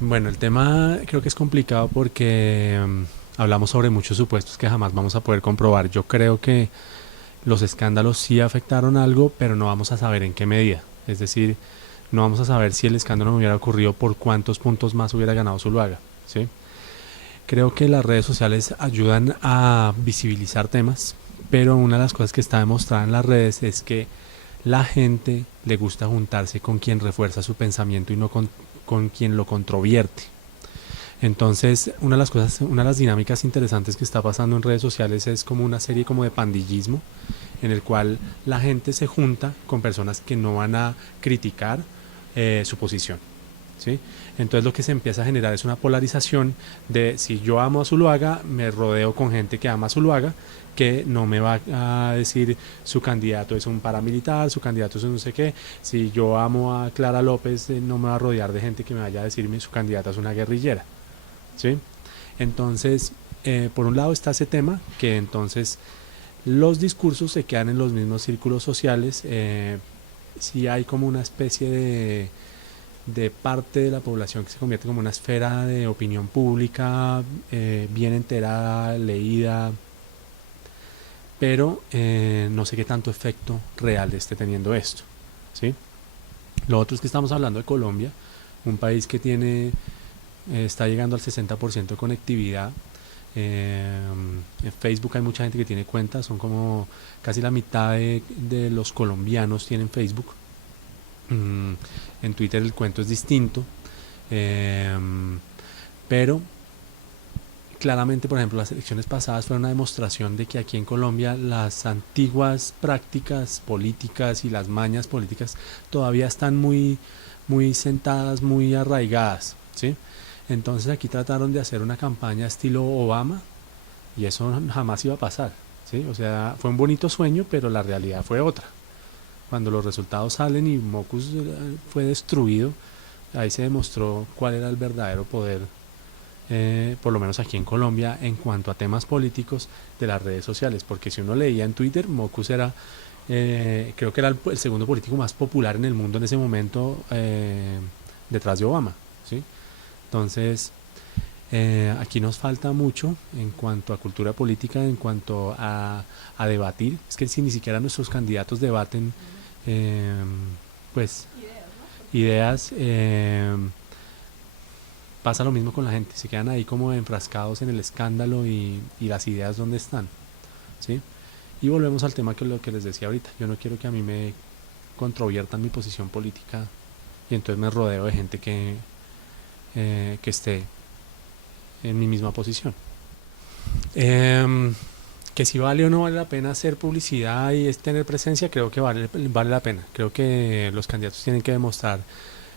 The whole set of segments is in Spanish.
Bueno, el tema creo que es complicado porque hablamos sobre muchos supuestos que jamás vamos a poder comprobar. Yo creo que los escándalos sí afectaron algo, pero no vamos a saber en qué medida. Es decir, no vamos a saber si el escándalo no hubiera ocurrido por cuántos puntos más hubiera ganado Zuluaga, ¿sí? Creo que las redes sociales ayudan a visibilizar temas, pero una de las cosas que está demostrada en las redes es que la gente le gusta juntarse con quien refuerza su pensamiento y no con quien lo controvierte. Entonces, una de las dinámicas interesantes que está pasando en redes sociales es como una serie como de pandillismo, en el cual la gente se junta con personas que no van a criticar su posición, ¿sí? Entonces lo que se empieza a generar es una polarización de si yo amo a Zuluaga, me rodeo con gente que ama a Zuluaga, que no me va a decir su candidato es un paramilitar, su candidato es un no sé qué. Si yo amo a Clara López, no me va a rodear de gente que me vaya a decirme su candidata es una guerrillera, ¿sí? Entonces, por un lado está ese tema, que entonces los discursos se quedan en los mismos círculos sociales, si hay como una especie de parte de la población que se convierte como una esfera de opinión pública bien enterada, leída, pero no sé qué tanto efecto real esté teniendo esto, ¿sí? Lo otro es que estamos hablando de Colombia, un país que está llegando al 60% de conectividad. En Facebook hay mucha gente que tiene cuenta, son como casi la mitad de los colombianos tienen Facebook. En Twitter el cuento es distinto, eh, pero claramente, por ejemplo, las elecciones pasadas fueron una demostración de que aquí en Colombia las antiguas prácticas políticas y las mañas políticas todavía están muy sentadas, muy arraigadas, ¿sí? Entonces aquí trataron de hacer una campaña estilo Obama y eso jamás iba a pasar, ¿sí? O sea, fue un bonito sueño, pero la realidad fue otra. Cuando los resultados salen y Mocus fue destruido, ahí se demostró cuál era el verdadero poder, por lo menos aquí en Colombia, en cuanto a temas políticos de las redes sociales. Porque si uno leía en Twitter, Mocus era, creo que era el segundo político más popular en el mundo en ese momento, detrás de Obama, ¿sí? Entonces, aquí nos falta mucho en cuanto a cultura política, en cuanto a debatir. Es que si ni siquiera nuestros candidatos debaten, eh, pues ideas, pasa lo mismo con la gente, se quedan ahí como enfrascados en el escándalo y las ideas donde están, ¿sí? Y volvemos al tema que lo que les decía ahorita, yo no quiero que a mí me controviertan mi posición política y entonces me rodeo de gente que esté en mi misma posición. Que si vale o no vale la pena hacer publicidad y es tener presencia, creo que vale la pena. Creo que los candidatos tienen que demostrar,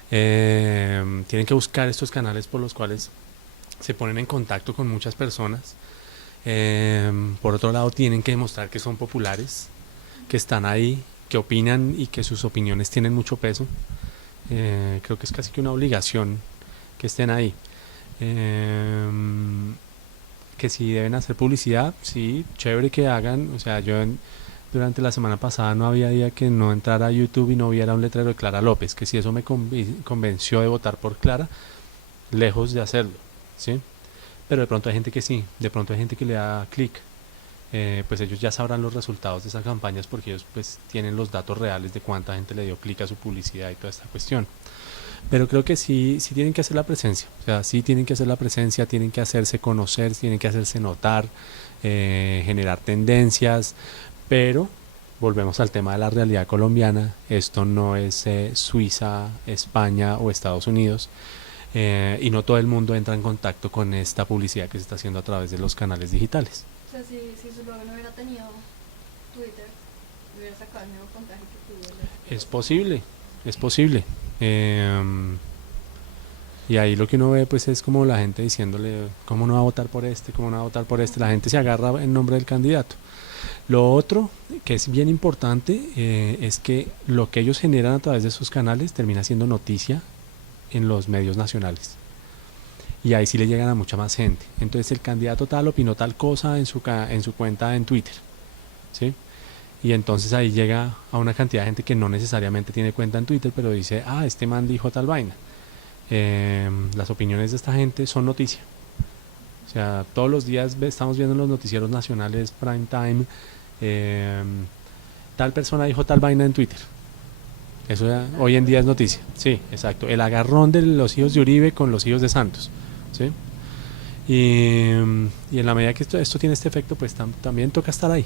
tienen que buscar estos canales por los cuales se ponen en contacto con muchas personas. Por otro lado, tienen que demostrar que son populares, que están ahí, que opinan y que sus opiniones tienen mucho peso. Creo que es casi que una obligación que estén ahí. Eh, que si deben hacer publicidad, sí, chévere que hagan. O sea, durante la semana pasada no había día que no entrara a YouTube y no viera un letrero de Clara López, que si eso me convenció de votar por Clara, lejos de hacerlo, ¿sí? Pero de pronto hay gente que sí, de pronto hay gente que le da clic. Pues ellos ya sabrán los resultados de esas campañas porque ellos pues tienen los datos reales de cuánta gente le dio clic a su publicidad y toda esta cuestión. Pero creo que sí, sí tienen que hacer la presencia, o sea, sí tienen que hacer la presencia, tienen que hacerse conocer, tienen que hacerse notar, generar tendencias, pero volvemos al tema de la realidad colombiana, esto no es Suiza, España o Estados Unidos, y no todo el mundo entra en contacto con esta publicidad que se está haciendo a través de los canales digitales. O sea, si Zuluaga no hubiera tenido Twitter, hubiera sacado el mismo puntaje que tuvo Es posible, es posible. Eh, y ahí lo que uno ve pues es como la gente diciéndole, ¿cómo no va a votar por este? ¿Cómo no va a votar por este? La gente se agarra en nombre del candidato. Lo otro, que es bien importante, es que lo que ellos generan a través de sus canales termina siendo noticia en los medios nacionales. Y ahí sí le llegan a mucha más gente. Entonces el candidato tal opinó tal cosa en su cuenta en Twitter, ¿sí? Y entonces ahí llega a una cantidad de gente que no necesariamente tiene cuenta en Twitter, pero dice, ah, este man dijo tal vaina. las opiniones de esta gente son noticia. O sea, todos los días estamos viendo en los noticieros nacionales, prime time, eh, tal persona dijo tal vaina en Twitter. Eso ya, hoy en día es noticia. Sí, exacto. El agarrón de los hijos de Uribe con los hijos de Santos. ¿Sí? Y en la medida que esto tiene este efecto, pues también toca estar ahí.